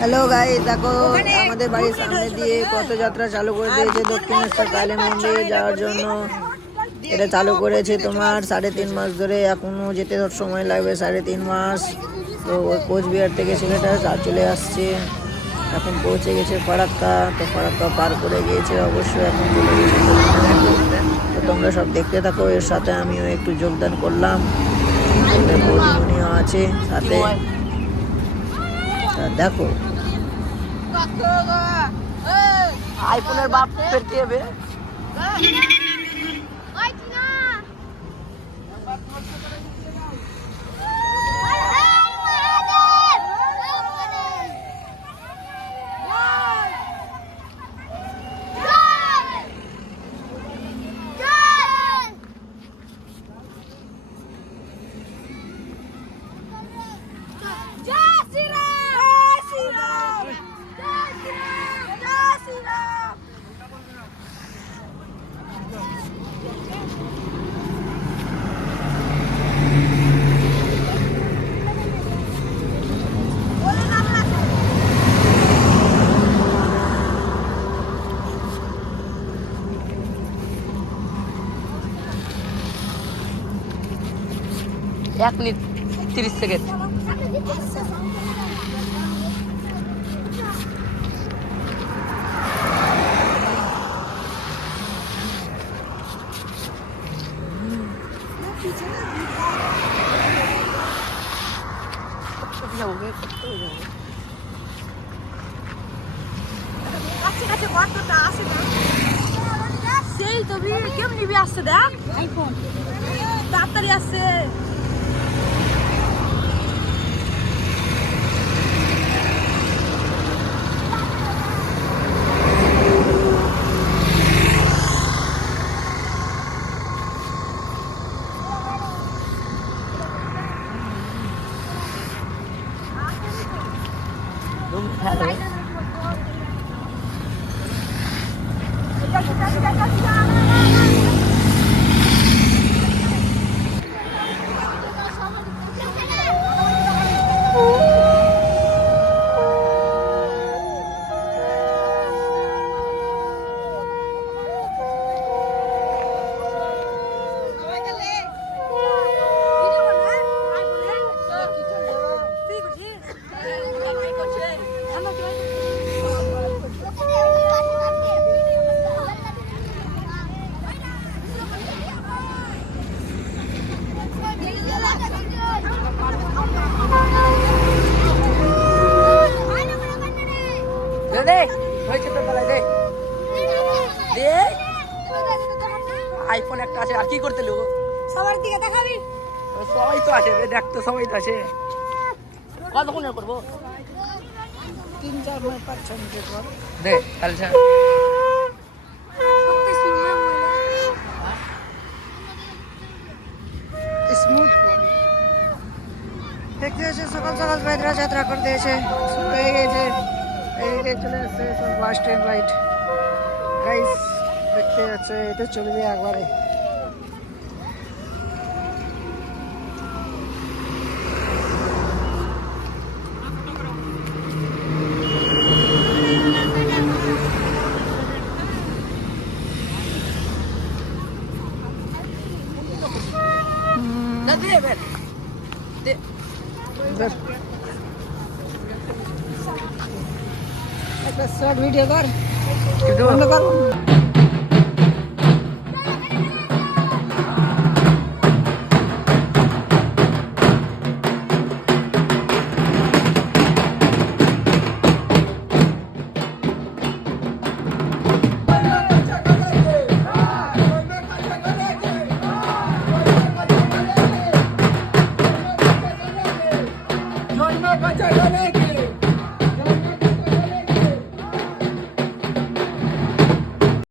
Hello guys, দেখো আমাদের বাড়ির সামনে দিয়ে পথযাত্রা চালু করে দিয়েছে দক্ষিণেশ্বর কালী মন্দির যাওয়ার জন্য। এটা চালু করেছে তোমার 3.5 মাস ধরে, এখনো যেতে সময় লাগবে 3.5 মাস। তো ওই কোচবিহার থেকে ছেলেটা চলে আসছে, এখন পৌঁছে গেছে ফারাক্কা। তো ফারাক্কা পার করে গিয়েছে অবশ্যই, এখন চলে গেছে। তো তোমরা সব দেখতে থাকো, এর সাথে আমিও একটু যোগদান করলাম, বৌদিমণিও আছে সাথে। দেখো আইফোনের বাপ ফের কি হবে। এক মিনিট 30 সেকেন্ড। সেই তবে কেমনি আসছে দেখ আইফোন তাড়াতাড়ি আসছে। আইফোন একটা আছে, আর কি করতে লোক সবার দিকে দেখাবি। সবাই তো আছে, দেখতো সবাই তো আছে। কতক্ষণ করবো? 3-4 মিনিট 5-6 মিনিট পর দে তাহলে স্মুথ দেখতে এসে সকাল সকাল বাইরে যাত্রা করতে এসে শুরু হয়ে গেছে। এই চলে আসছে সব বাস ট্রেন লাইট গাইস দেখতে যাচ্ছে, এটা চলে যায় একবারে। একটা শর্ট ভিডিও কর, বন্ধ কর।